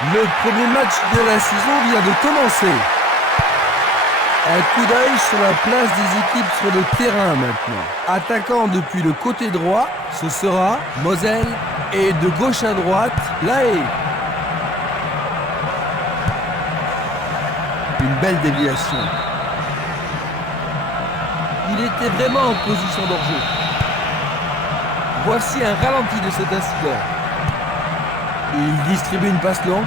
Le premier match de la saison vient de commencer. Un coup d'œil sur la place des équipes sur le terrain maintenant. Attaquant depuis le côté droit, ce sera Moselle et de gauche à droite, Lae. Une belle déviation. Il était vraiment en position d'hors-jeu. Voici un ralenti de cet incident. Il distribue une passe longue.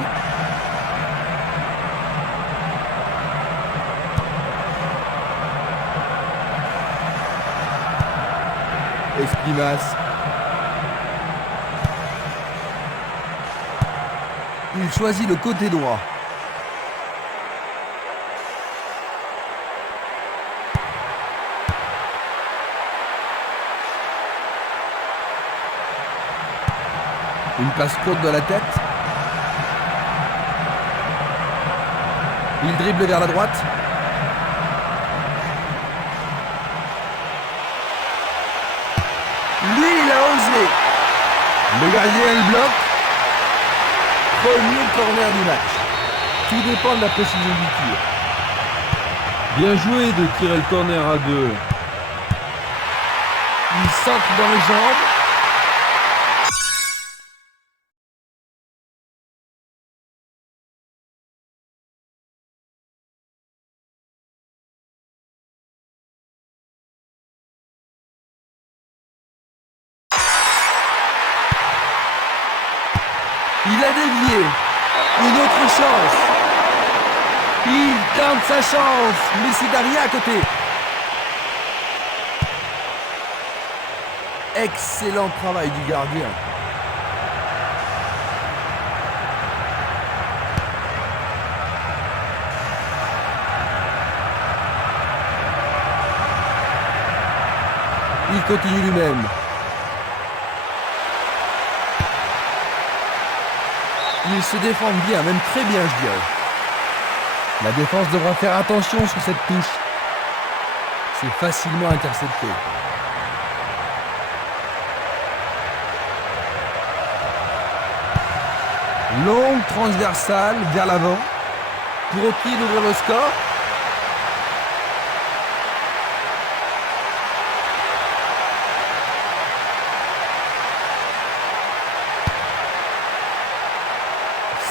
Esquimas. Il choisit le côté droit. Une passe courte de la tête. Il dribble vers la droite. Lui, il a osé. Le gardien, il bloque. Premier corner du match. Tout dépend de la précision du tir. Bien joué de tirer le corner à 2. Il centre dans les jambes. Il a dévié. Une autre chance. Il tente sa chance, mais c'est Daria à côté. Excellent travail du gardien. Il continue lui-même. Ils se défendent bien, même très bien, je dirais. La défense devra faire attention sur cette touche. C'est facilement intercepté. Longue transversale vers l'avant. Pourrait-il ouvrir le score?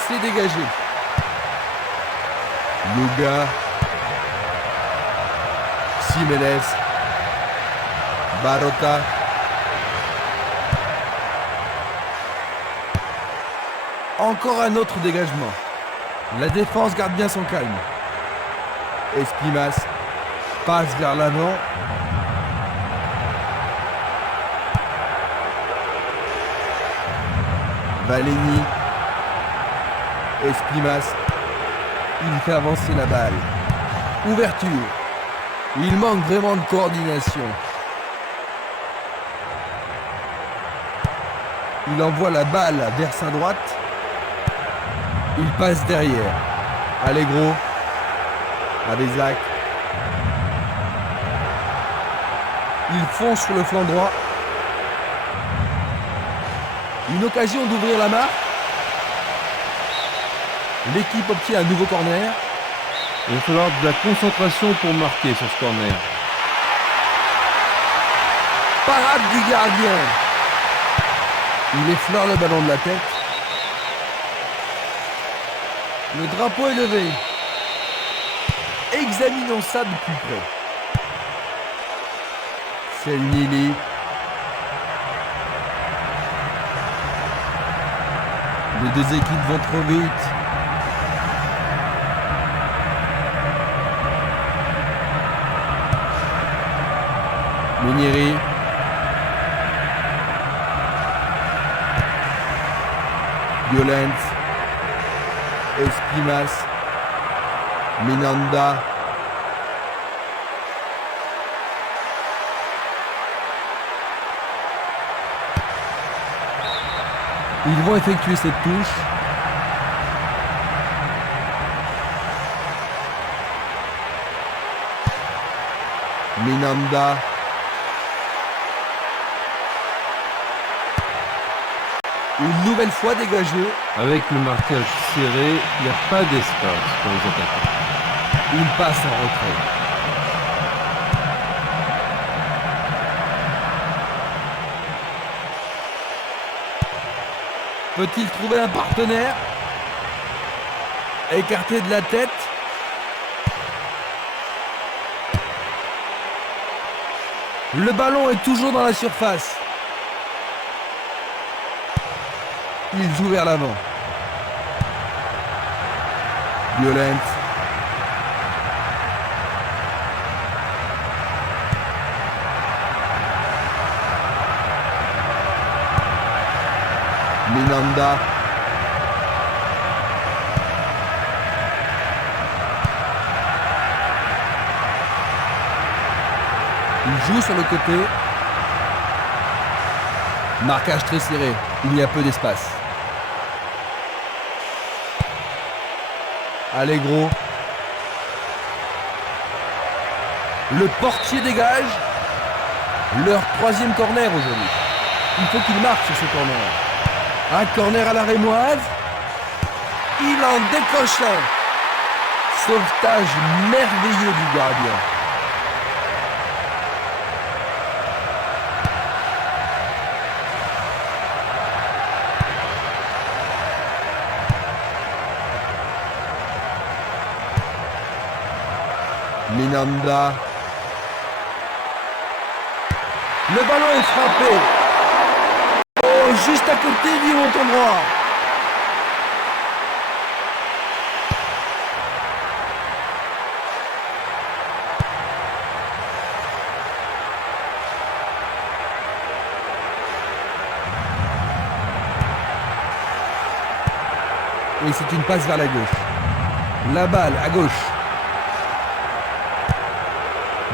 C'est dégagé. Luga. Jiménez. Barota. Encore un autre dégagement. La défense garde bien son calme. Esquimas passe vers l'avant. Valeni. Esquimas. Il fait avancer la balle. Ouverture. Il manque vraiment de coordination. Il envoie la balle vers sa droite. Il passe derrière. Allegro. Avezac. Il fonce sur le flanc droit. Une occasion d'ouvrir la marque. L'équipe obtient un nouveau corner. Il va falloir de la concentration pour marquer sur ce corner. Parade du gardien. Il effleure le ballon de la tête. Le drapeau est levé. Examinons ça de plus près. C'est Nili. Les deux équipes vont trop vite. Menieri. Violence. Esquimas. Minanda. Ils vont effectuer cette touche. Minanda. Une nouvelle fois dégagé. Avec le marquage serré, il n'y a pas d'espace pour les attaquants. Une passe en retrait. Peut-il trouver un partenaire? Écarté de la tête. Le ballon est toujours dans la surface. Il joue vers l'avant. Violent. Minanda. Il joue sur le côté. Marquage très serré. Il y a peu d'espace. Allegro. Le portier dégage. Leur troisième corner aujourd'hui. Il faut qu'il marque sur ce corner. Un corner à la rémoise. Il en décoche un. Sauvetage merveilleux du gardien. Minanda. Le ballon est frappé. Oh, juste à côté du montant droit. Et c'est une passe vers la gauche. La balle à gauche.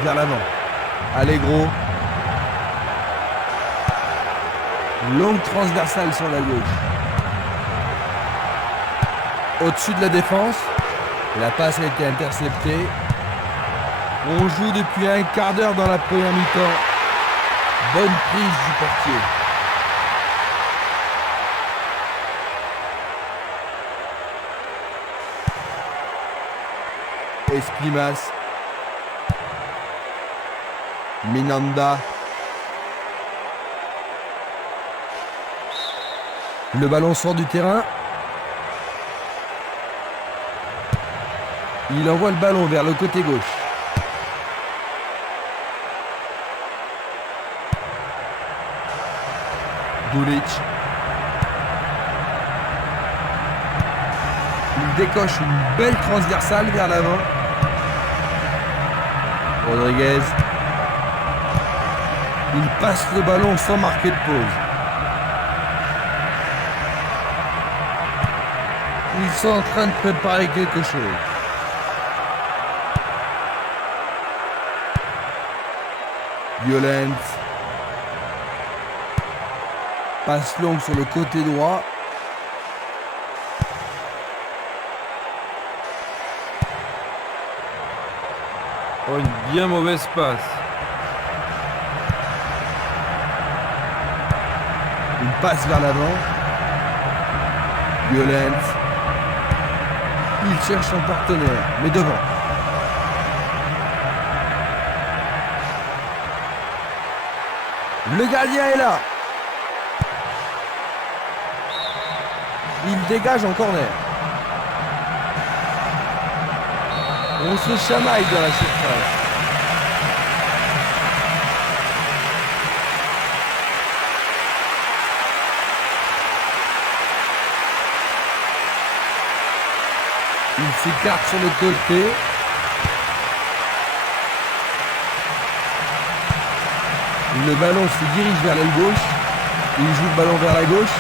Vers l'avant. Allegro. Longue transversale sur la gauche. Au-dessus de la défense. La passe a été interceptée. On joue depuis un quart d'heure dans la première mi-temps. Bonne prise du portier. Esprimas. Minanda. Le ballon sort du terrain. Il envoie le ballon vers le côté gauche. Dulic. Il décoche une belle transversale vers l'avant. Rodriguez. Il passe le ballon sans marquer de pause. Ils sont en train de préparer quelque chose. Violence. Passe longue sur le côté droit. Oh, une bien mauvaise passe. Une passe vers l'avant. Violence. Il cherche son partenaire, mais devant. Le gardien est là. Il dégage en corner. On se chamaille dans la surface. Il s'écarte sur le côté. Le ballon se dirige vers l'aile gauche. Il joue le ballon vers la gauche.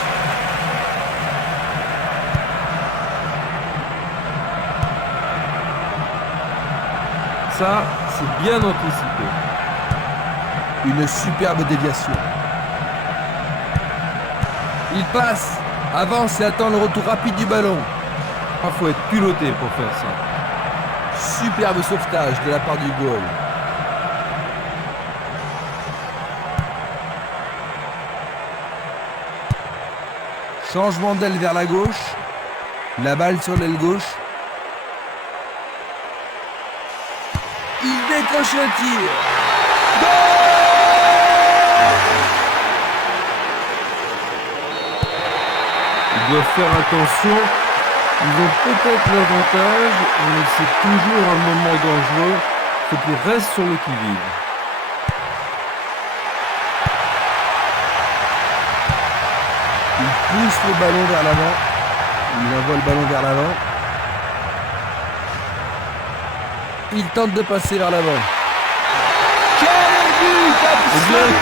Ça, c'est bien anticipé. Une superbe déviation. Il passe, avance et attend le retour rapide du ballon. Il faut être culotté pour faire ça. Superbe sauvetage de la part du goal. Changement d'aile vers la gauche. La balle sur l'aile gauche. Il décroche un tir. Ils doivent faire attention. Ils ont peut-être l'avantage, mais c'est toujours un moment dangereux. Il faut qu'ils restent sur le qui-vive. Il pousse le ballon vers l'avant. Il envoie le ballon vers l'avant. Il tente de passer vers l'avant. Quel but absolu!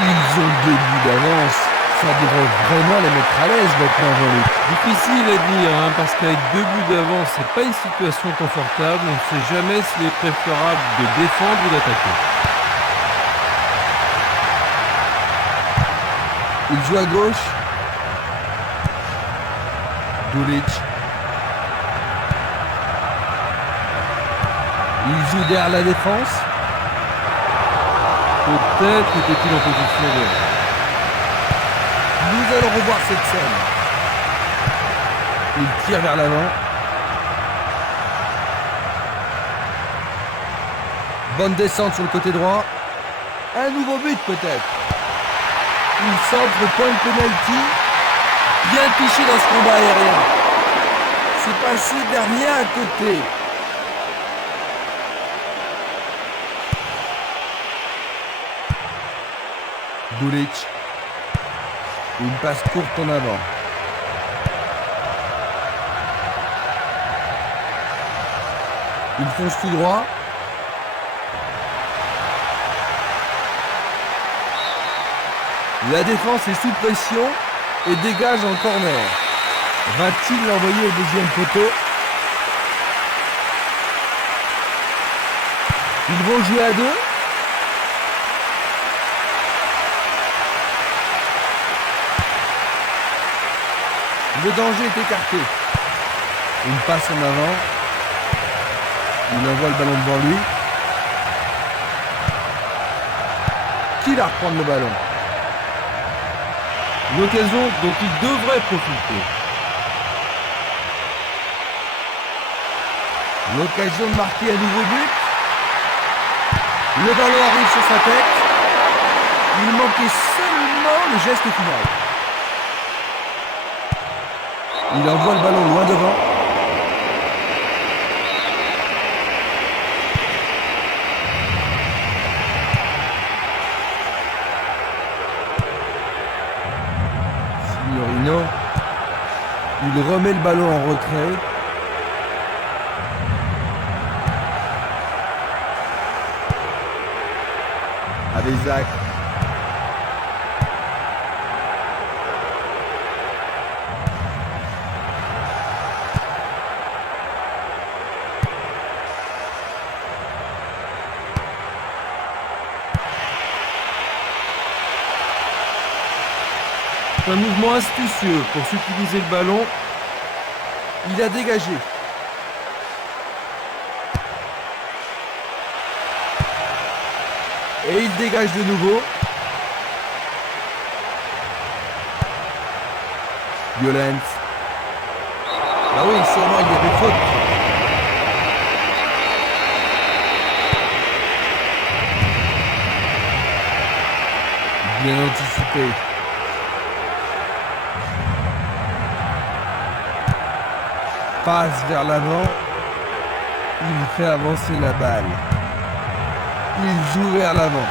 Ils ont 2 buts d'avance. Ça devrait vraiment les mettre à l'aise maintenant, Jean-Luc. Difficile à dire, parce qu'avec 2 buts d'avance, c'est pas une situation confortable. On ne sait jamais s'il est préférable de défendre ou d'attaquer. Il joue à gauche. Dulic. Il joue derrière la défense. Peut-être était-il en position de... Nous allons revoir cette scène. Il tire vers l'avant. Bonne descente sur le côté droit. Un nouveau but peut-être. Il centre le point de pénalty. Bien piché dans ce combat aérien. C'est passé dernier à côté. Dulic. Une passe courte en avant. Il fonce tout droit. La défense est sous pression et dégage en corner. Va-t-il l'envoyer au deuxième poteau? Ils vont jouer à 2. Le danger est écarté. Une passe en avant. Il envoie le ballon devant lui. Qui va reprendre le ballon? Une occasion dont il devrait profiter. L'occasion de marquer un nouveau but. Le ballon arrive sur sa tête. Il manquait seulement le geste final. Il envoie le ballon loin devant. Signorino. Il remet le ballon en retrait. Avec C'est un mouvement astucieux pour subtiliser le ballon. Il a dégagé. Et il dégage de nouveau. Violence. Ah oui, sûrement il y avait faute. Bien anticipé. Passe vers l'avant. Il fait avancer la balle. Il joue vers l'avant.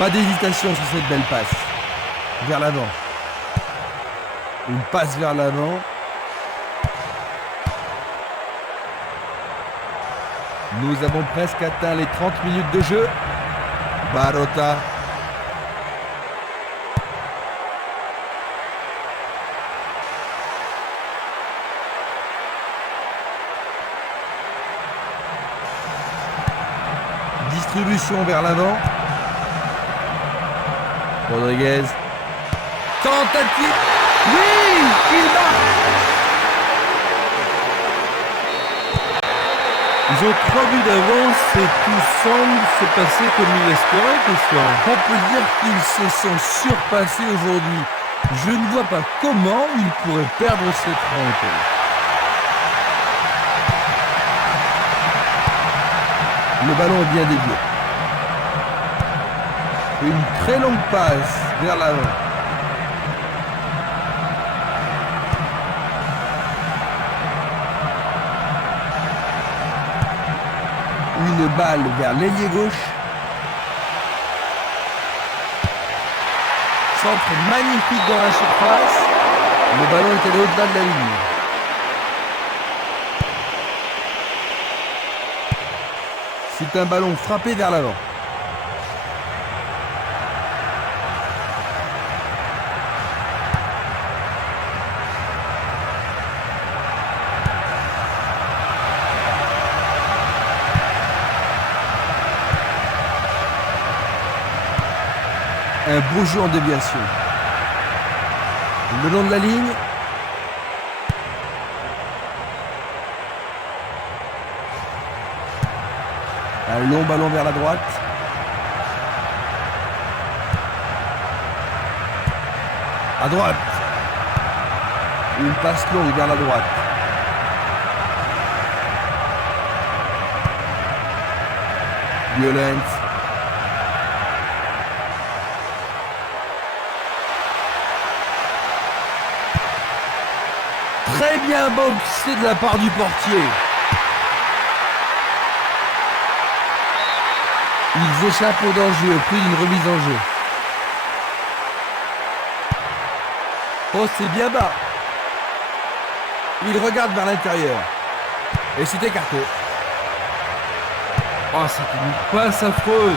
Pas d'hésitation sur cette belle passe. Vers l'avant. Une passe vers l'avant. Nous avons presque atteint les 30 minutes de jeu. Barota. Distribution vers l'avant. Rodriguez. Tentative. Oui, il marque. Ils ont 3 buts d'avance et tout semble se passer comme il espérait, Christian. On peut dire qu'ils se sont surpassés aujourd'hui. Je ne vois pas comment ils pourraient perdre cette rencontre. Le ballon est bien dévié. Une très longue passe vers l'avant. Une balle vers l'ailier gauche. Centre magnifique dans la surface. Le ballon est allé au-delà de la ligne. C'est un ballon frappé vers l'avant. Un beau jeu en déviation. Le long de la ligne. Un long ballon vers la droite. À droite. Une passe longue vers la droite. Violence. Très bien boxé de la part du portier. Ils échappent au danger au prix d'une remise en jeu. Oh, c'est bien bas. Il regarde vers l'intérieur. Et c'est écarté. Oh, c'est une passe affreuse.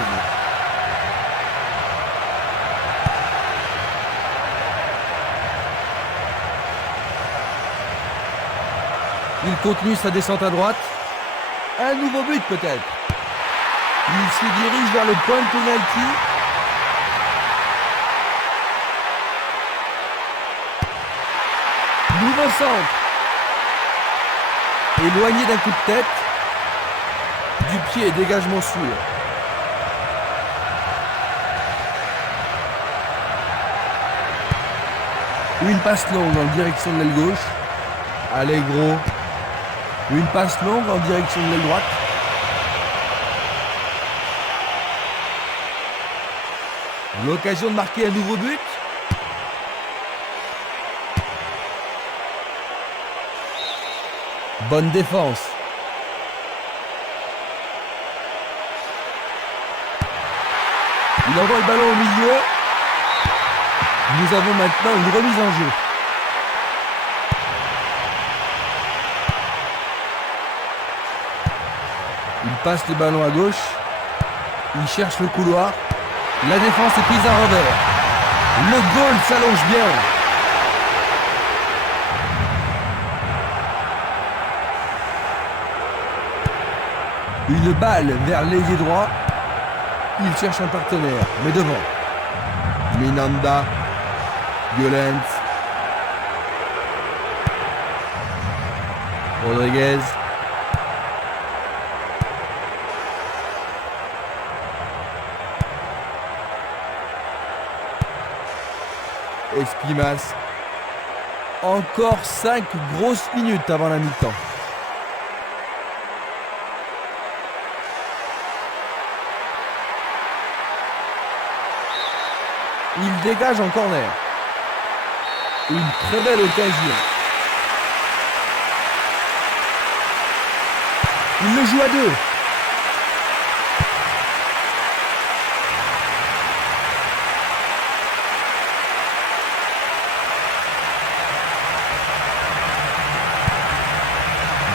Il continue sa descente à droite. Un nouveau but peut-être. Il se dirige vers le point de pénalty. Nouveau centre. Éloigné d'un coup de tête. Du pied, dégagement sûr. Une passe longue en direction de l'aile gauche. Allegro. Une passe longue en direction de l'aile droite. L'occasion de marquer un nouveau but. Bonne défense. Il envoie le ballon au milieu. Nous avons maintenant une remise en jeu. Il passe le ballon à gauche. Il cherche le couloir. La défense est prise à revers. Le goal s'allonge bien. Une balle vers l'ailier droit. Il cherche un partenaire, mais devant. Minanda. Violence. Rodriguez. Espimas. Encore 5 grosses minutes avant la mi-temps. Il dégage en corner. Une très belle occasion. Il le joue à deux.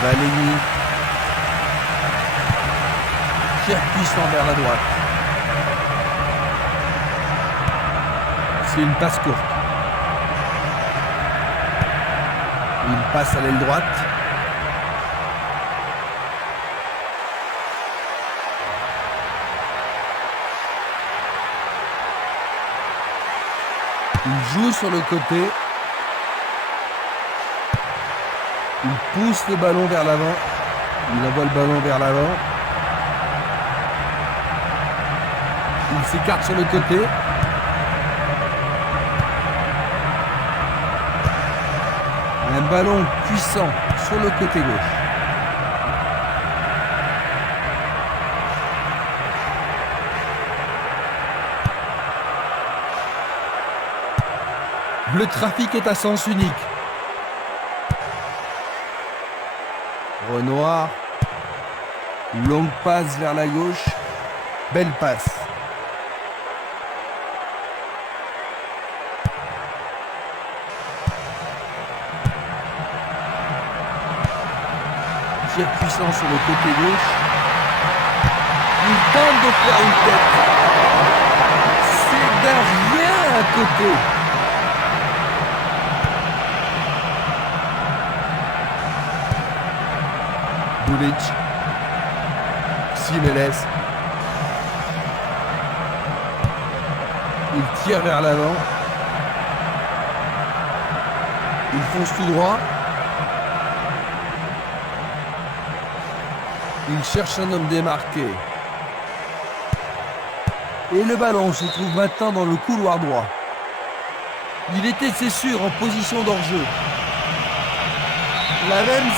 Valéry. Cher puissant vers la droite. C'est une passe courte. Il passe à l'aile droite. Il joue sur le côté. Il pousse le ballon vers l'avant. Il envoie le ballon vers l'avant. Il s'écarte sur le côté. Un ballon puissant sur le côté gauche. Le trafic est à sens unique. Renoir. Longue passe vers la gauche. Belle passe. Tir puissant sur le côté gauche. Il tente de faire une tête. C'est derrière à côté. Bulic. Simeles. Il tire vers l'avant. Il fonce tout droit. Il cherche un homme démarqué. Et le ballon se trouve maintenant dans le couloir droit. Il était, c'est sûr, en position d'hors-jeu. La même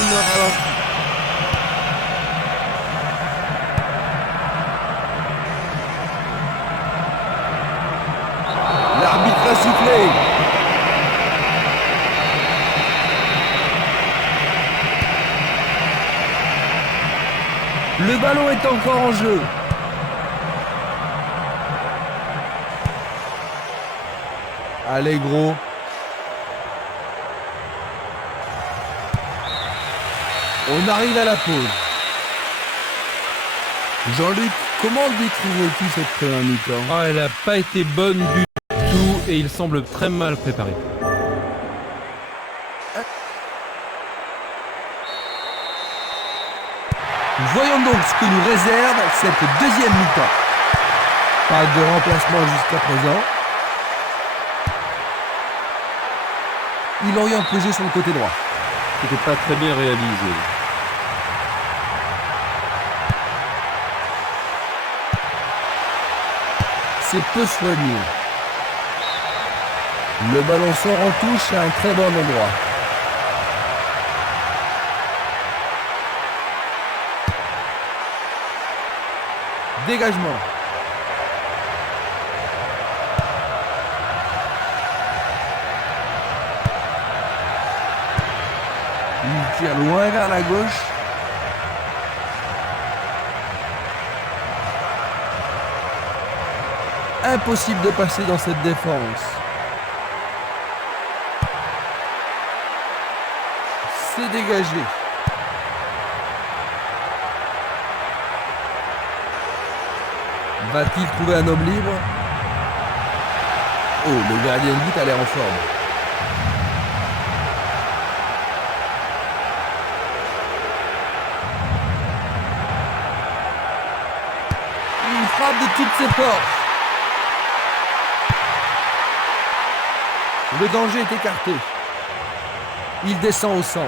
système ralenti. L'arbitre a sifflé. Le ballon est encore en jeu. Allez gros. On arrive à la pause. Jean-Luc, comment décrirais-tu cette première mi-temps? Ah, elle n'a pas été bonne du tout et il semble très mal préparé. Voyons donc ce que nous réserve cette deuxième mi-temps. Pas de remplacement jusqu'à présent. Il oriente le jeu sur le côté droit. C'était pas très bien réalisé. C'est peu soigné. Le ballon sort en touche à un très bon endroit. Dégagement. Il tire loin vers la gauche. Impossible de passer dans cette défense. C'est dégagé. Va-t-il trouver un homme libre? Oh, le gardien de but a l'air en forme. Il frappe de toutes ses forces. Le danger est écarté. Il descend au centre.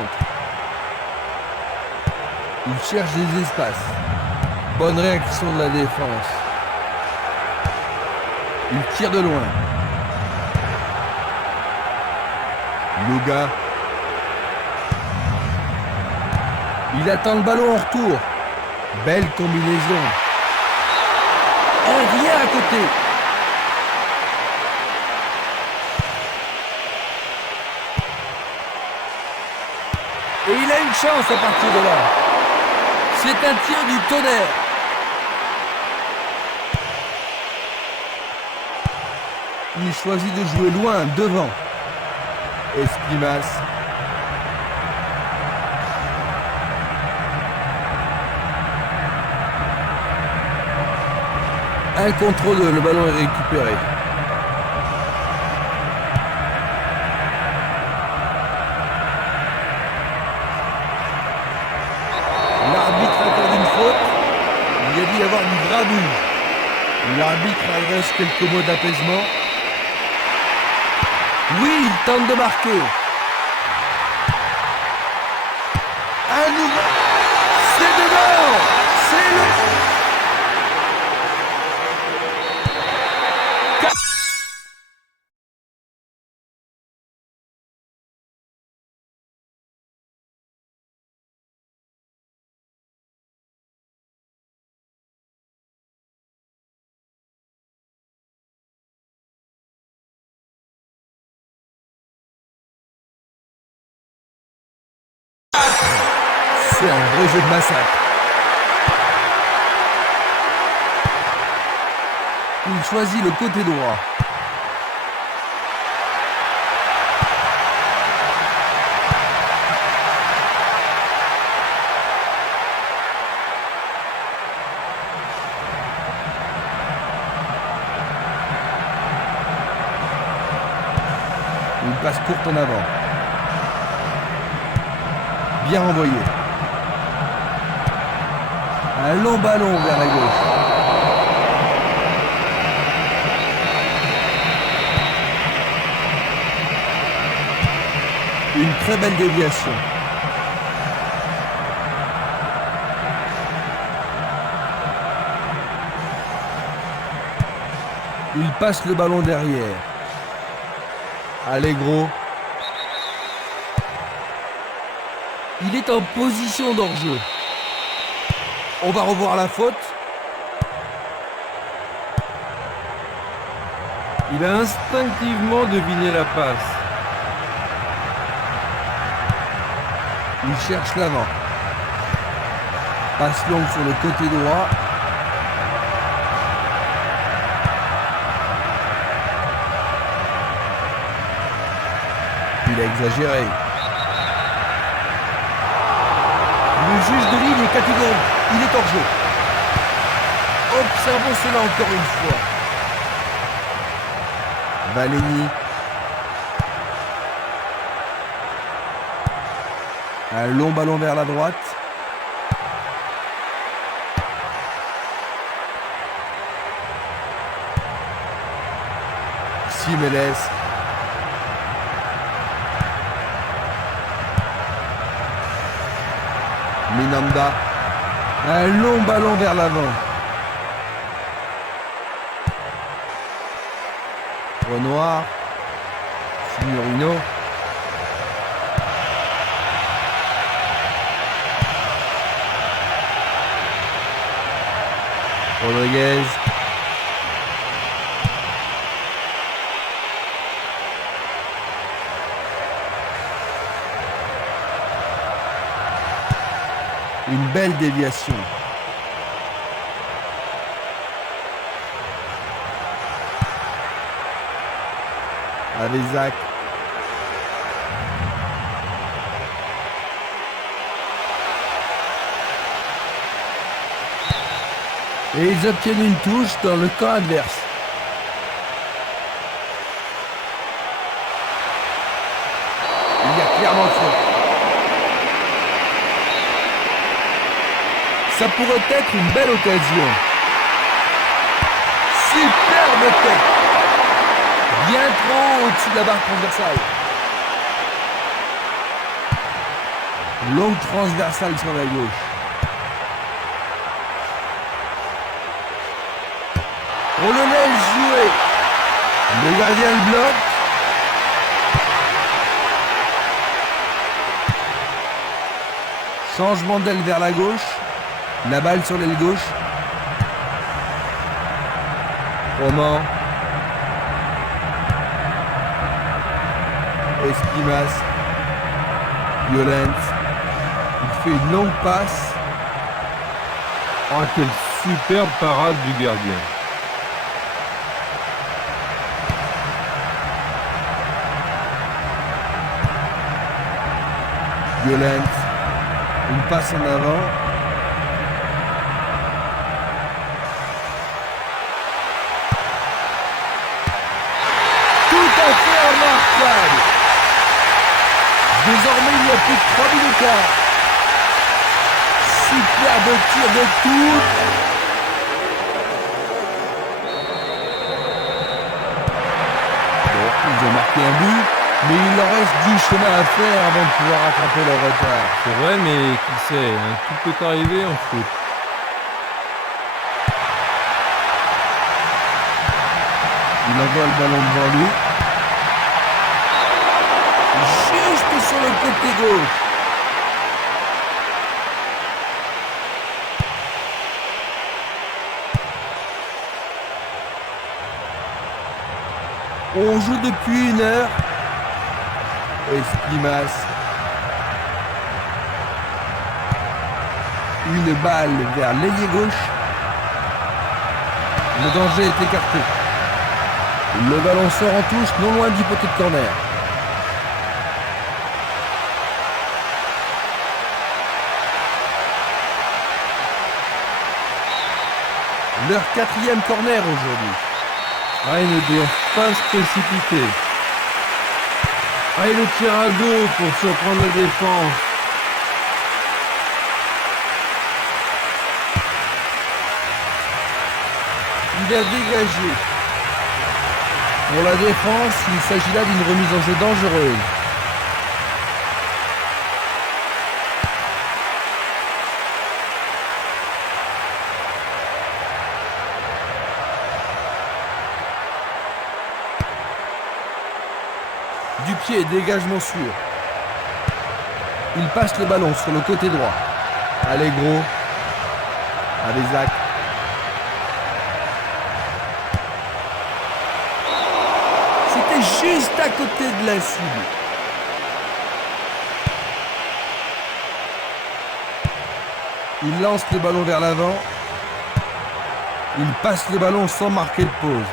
Il cherche des espaces. Bonne réaction de la défense. Il tire de loin. Louga. Il attend le ballon en retour. Belle combinaison. Et rien à côté. Et il a une chance à partir de là. C'est un tir du tonnerre. Il choisit de jouer loin, devant. Esquimas. Un contre deux, le ballon est récupéré. L'arbitre accorde une faute. Il y a dû y avoir du grabouille. L'arbitre adresse quelques mots d'apaisement. Oui, il tente de marquer. Un nouveau. C'est dedans. C'est le... C'est un vrai jeu de massacre. Il choisit le côté droit. Une passe courte en avant. Bien envoyé. Un long ballon vers la gauche. Une très belle déviation. Il passe le ballon derrière. Allez gros. Il Il est en position d'hors-jeu. On va revoir la faute. Il a instinctivement deviné la passe. Il cherche l'avant. Passe longue sur le côté droit. Il a exagéré. Le juge de ligne est catégorique. Il est hors jeu. Observons cela encore une fois. Valény. Un long ballon vers la droite. Simeles. Minanda. Un long ballon vers l'avant. Renoir. Signorino. Rodriguez. Une belle déviation. Avezac. Et ils obtiennent une touche dans le camp adverse. Il y a clairement faute. Ça pourrait être une belle occasion. Superbe tête. Bien trop au-dessus de la barre transversale. Longue transversale sur la gauche. On le laisse jouer. Le gardien le bloque. Changement d'aile vers la gauche. La balle sur l'aile gauche. Roman. Esquimas. Violence. Il fait une longue passe. Oh, quelle superbe parade du gardien. Violence. Une passe en avant. Tout à fait remarquable. Désormais, il y a plus de 3 minutes d'écart. Superbe tir de tout. Bon, ils ont marqué un but, mais il leur reste du chemin à faire avant de pouvoir rattraper leur retard. C'est vrai, mais qui sait, hein, tout peut arriver en foot. Il envoie le ballon devant lui. Juste sur le côté gauche. On joue depuis 1 heure. Esquimas. Une balle vers l'ailier gauche. Le danger est écarté. Le ballon sort en touche, non loin du poteau de corner. Leur 4e corner aujourd'hui. Ah, ils ne doivent pas se précipiter. Ah, et le tir à 2 pour surprendre la défense. Il a dégagé. Pour la défense, il s'agit là d'une remise en jeu dangereuse. Du pied, dégagement sûr. Il passe le ballon sur le côté droit. Allez gros. Allez Zach. C'était juste à côté de la cible. Il lance le ballon vers l'avant. Il passe le ballon sans marquer de pause.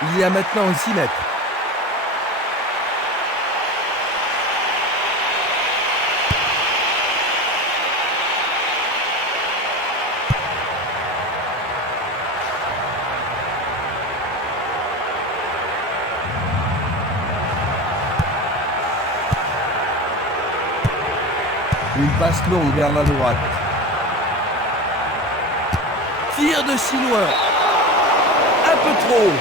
Il y a maintenant 6 mètres. Une passe longue vers la droite. Tir de si loin. Un peu trop.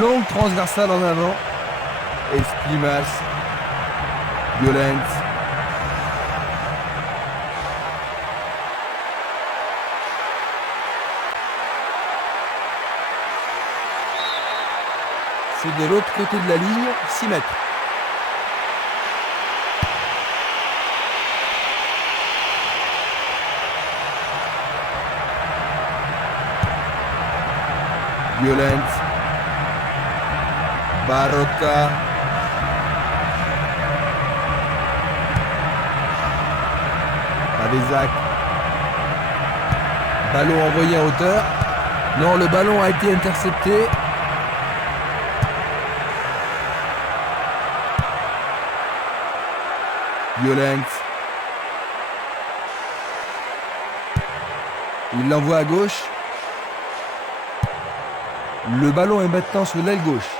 Longue transversale en avant. Esplimas. Violence. C'est de l'autre côté de la ligne, 6 mètres. Violence. Barocca. Avezak. Ballon envoyé à hauteur. Non, le ballon a été intercepté. Violence. Il l'envoie à gauche. Le ballon est maintenant sur l'aile gauche.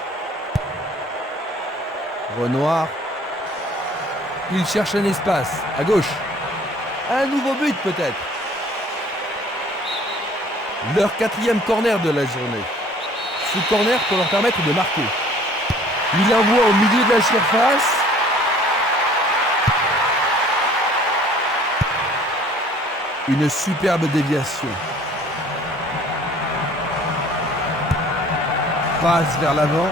Renoir. Il cherche un espace. À gauche. Un nouveau but peut-être. Leur 4e corner de la journée. Ce corner pour leur permettre de marquer. Il envoie au milieu de la surface. Une superbe déviation. Passe vers l'avant.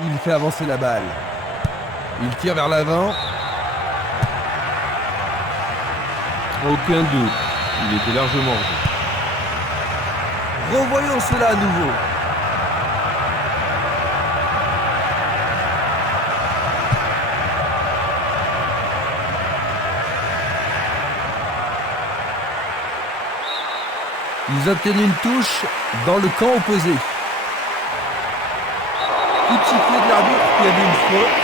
Il fait avancer la balle. Il tire vers l'avant. Aucun doute, il était largement en jeu. Revoyons cela à nouveau. Ils obtiennent une touche dans le camp opposé. Coup de sifflet de l'arbitre qui a vu une faute.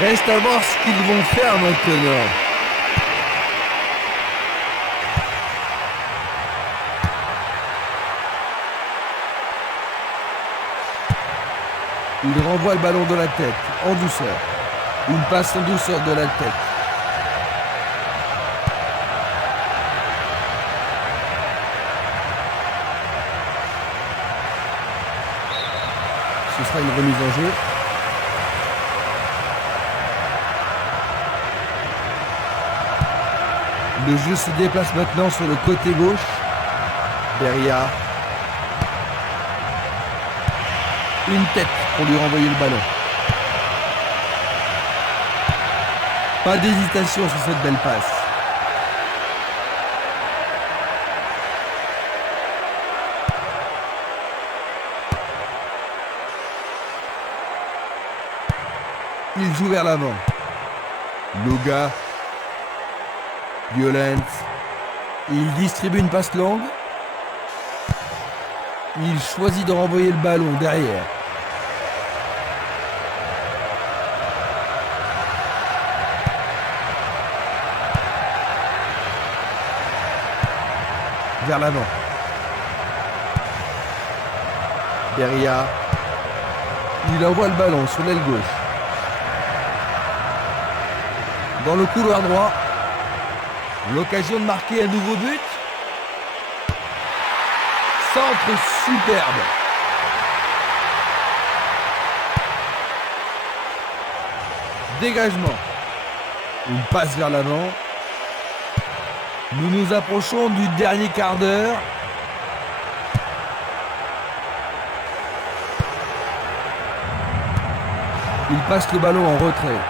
Reste à voir ce qu'ils vont faire maintenant. Il renvoie le ballon de la tête, en douceur. Une passe en douceur de la tête. Ce sera une remise en jeu. Le jeu se déplace maintenant sur le côté gauche. Beria. Une tête pour lui renvoyer le ballon. Pas d'hésitation sur cette belle passe. Il joue vers l'avant. Loga. Violence. Il distribue une passe longue. Il choisit de renvoyer le ballon derrière. Vers l'avant. Beria. Il envoie le ballon sur l'aile gauche. Dans le couloir droit. L'occasion de marquer un nouveau but. Centre superbe. Dégagement. Une passe vers l'avant. Nous nous approchons du dernier quart d'heure. Il passe le ballon en retrait.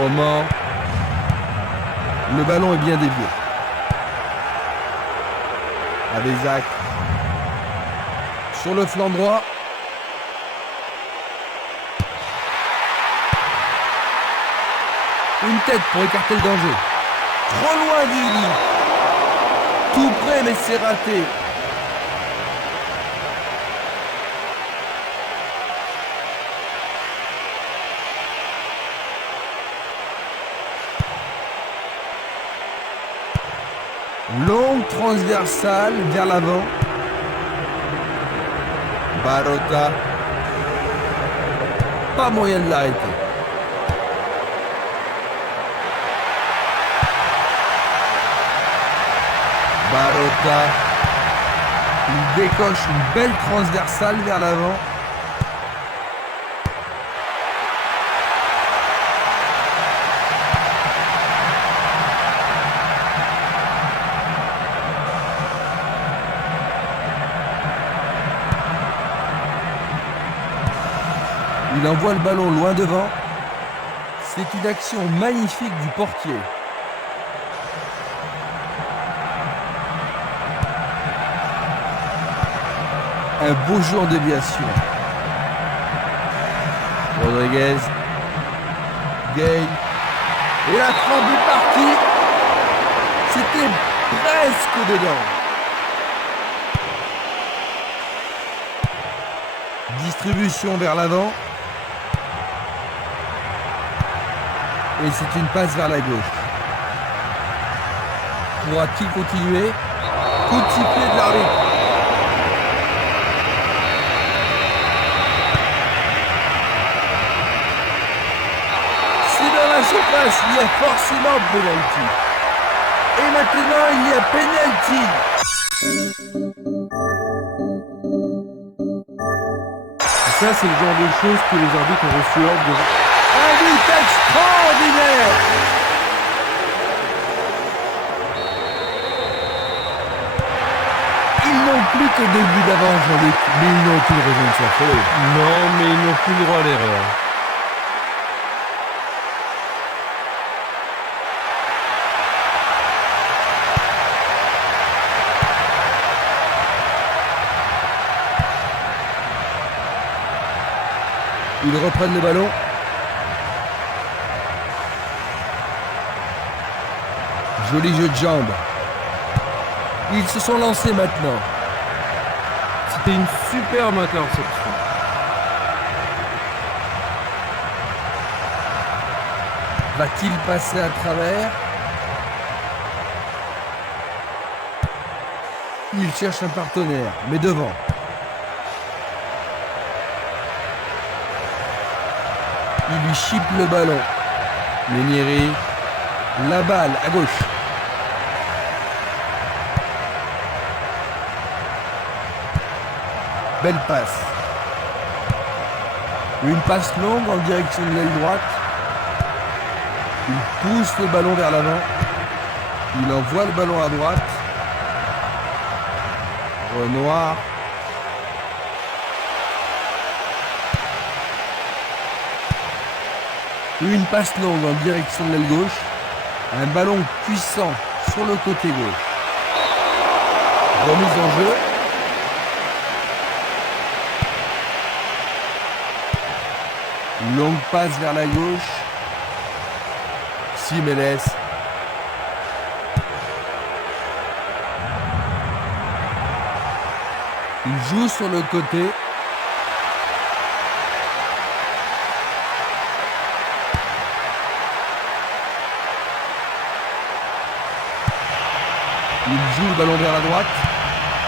Roman. Le ballon est bien dévié. Avezak. Sur le flanc droit. Une tête pour écarter le danger. Trop loin du lit. Tout près mais c'est raté. Longue transversale vers l'avant. Barota. Pas moyen de l'arrêter. Barota. Il décoche une belle transversale vers l'avant. Il envoie le ballon loin devant. C'est une action magnifique du portier. Un beau jeu en déviation. Rodriguez. Gay. Et la frappe est partie. C'était presque dedans. Distribution vers l'avant. Et c'est une passe vers la gauche. Pourra-t-il continuer? Coup de sifflet de l'arbitre. C'est dans la surface, il y a forcément penalty. Et maintenant, il y a penalty. Ça, c'est le genre de choses que les arbitres ont reçu ordre de... Un but extraordinaire. Ils n'ont plus que 2 buts d'avance, Jean-Luc, mais ils n'ont aucune raison de s'affoler. Non, mais ils n'ont plus le droit à l'erreur. Ils reprennent le ballon. Joli jeu de jambes. Ils se sont lancés maintenant. C'était une superbe interception. Va-t-il passer à travers? Il cherche un partenaire, mais devant. Il lui chipe le ballon. Ménieri. La balle à gauche. Belle passe. Une passe longue en direction de l'aile droite. Il pousse le ballon vers l'avant. Il envoie le ballon à droite. Renoir. Une passe longue en direction de l'aile gauche. Un ballon puissant sur le côté gauche. Remise en jeu. Une longue passe vers la gauche. Simeles. Il joue sur le côté. Il joue le ballon vers la droite.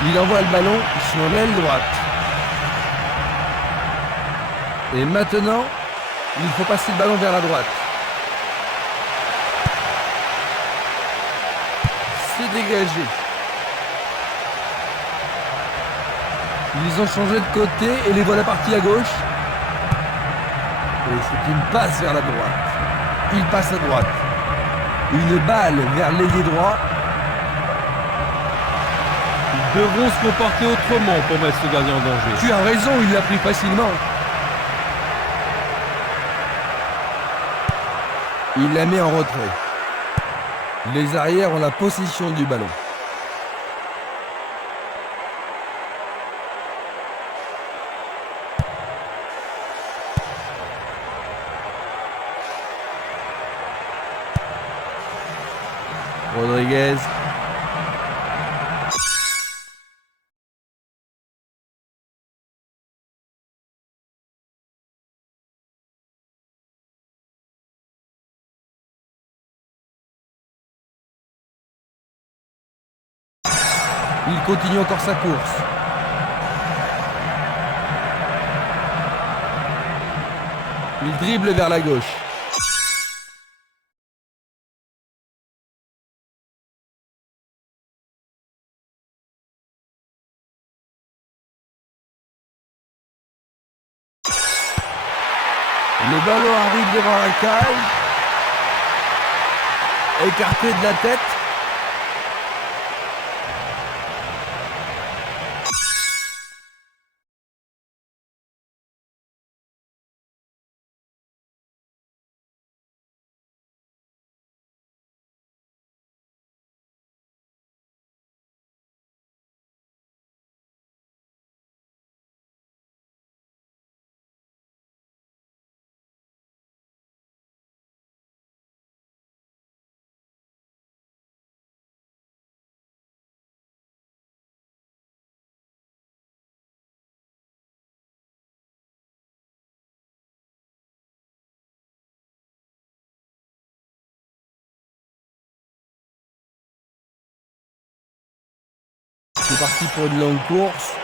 Il envoie le ballon sur l'aile droite. Et maintenant, il faut passer le ballon vers la droite. C'est dégagé. Ils ont changé de côté et les voilà partis à gauche. Et c'est une passe vers la droite. Il passe à droite. Une balle vers l'ailier droit. Ils devront se comporter autrement pour mettre ce gardien en danger. Tu as raison, il l'a pris facilement. Il la met en retrait. Les arrières ont la possession du ballon. Rodriguez. Il continue encore sa course. Il dribble vers la gauche. Le ballon arrive devant la cage. Écarté de la tête. C'est parti pour une longue course.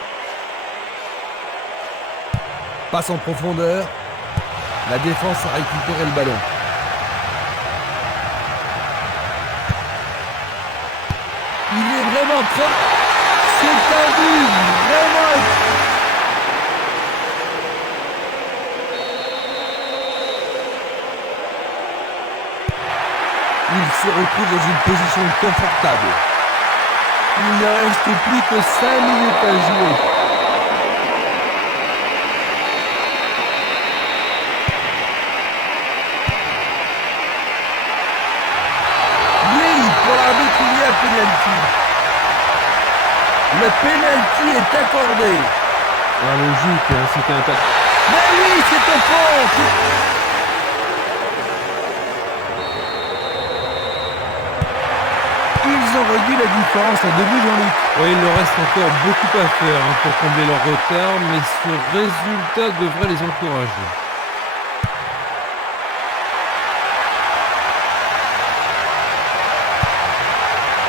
Passe en profondeur. La défense a récupéré le ballon. Il est vraiment très... C'est un but, vraiment. Il se retrouve dans une position confortable. Il ne reste plus que 5 minutes à jouer. Oui, pour l'arbitre, il y a pénalty. Le pénalty est accordé. Ah, logique, hein, c'était un tac. Mais oui, c'est au fond. Ils ont réduit la différence à 2 buts, Jean-Luc. Oui, il leur reste encore beaucoup à faire hein, pour combler leur retard, mais ce résultat devrait les encourager.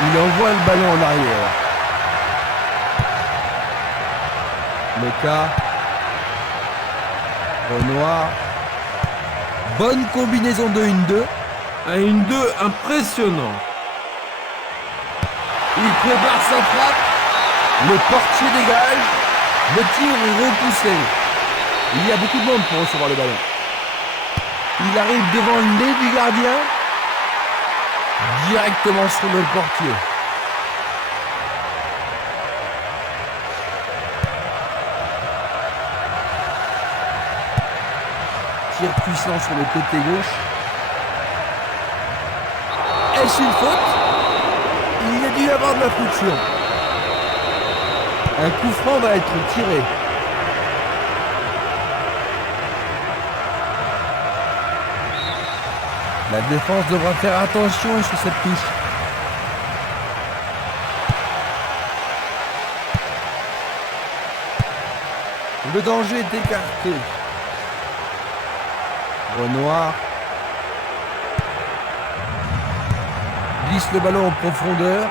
Il envoie le ballon en arrière. Meka. Renoir. Bonne combinaison de 1-2. Un 1-2 impressionnant. Il prépare sa frappe. Le portier dégage. Le tir est repoussé. Il y a beaucoup de monde pour recevoir le ballon. Il arrive devant le nez du gardien. Directement sur le portier. Tir puissant sur le côté gauche. Est-ce une faute? Il a dû y avoir de la friction. Un coup franc va être tiré. La défense devra faire attention sur cette touche. Le danger est écarté. Renoir glisse le ballon en profondeur.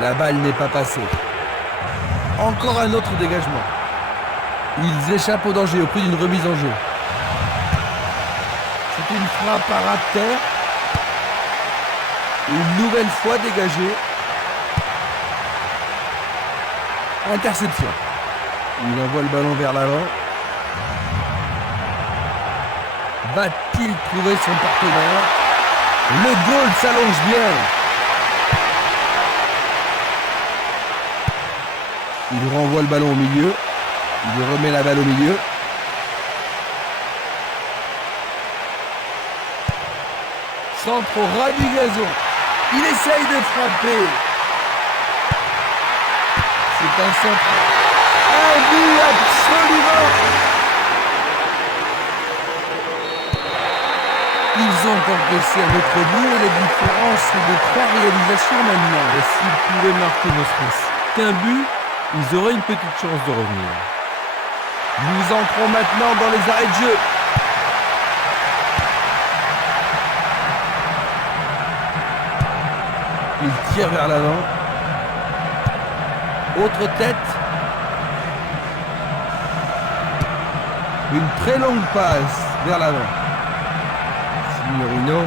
La balle n'est pas passée. Encore un autre dégagement. Ils échappent au danger au prix d'une remise en jeu. C'est une frappe à ras de terre. Une nouvelle fois dégagée. Interception. Il envoie le ballon vers l'avant. Va-t-il trouver son partenaire? Le goal s'allonge bien. Il renvoie le ballon au milieu. Il remet la balle au milieu. Centre au ras du gazon. Il essaye de frapper. C'est un centre. Un but absolument. Ils ont encaissé un autre but et la différence est de 3 réalisations maintenant. Et s'ils pouvaient marquer ne serait-ce qu'un but, ils auraient une petite chance de revenir. Nous entrons maintenant dans les arrêts de jeu. Il tire vers l'avant. Autre tête. Une très longue passe vers l'avant. Signorino.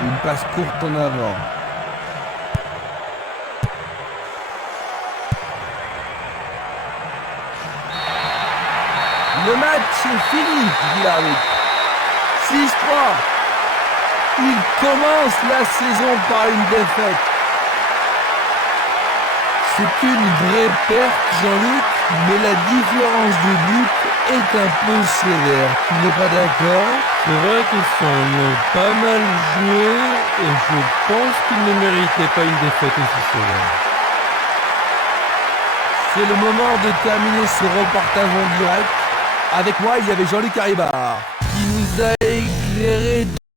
Une passe courte en avant. Le match est fini, dit l'arbitre. 6-3. Il commence la saison par une défaite. C'est une vraie perte, Jean-Luc, mais la différence de but est un peu sévère. Tu n'es pas d'accord? C'est vrai qu'ils sont pas mal joués et je pense qu'ils ne méritaient pas une défaite aussi sévère. C'est le moment de terminer ce reportage en direct. Avec moi, il y avait Jean-Luc Haribard qui nous a éclairé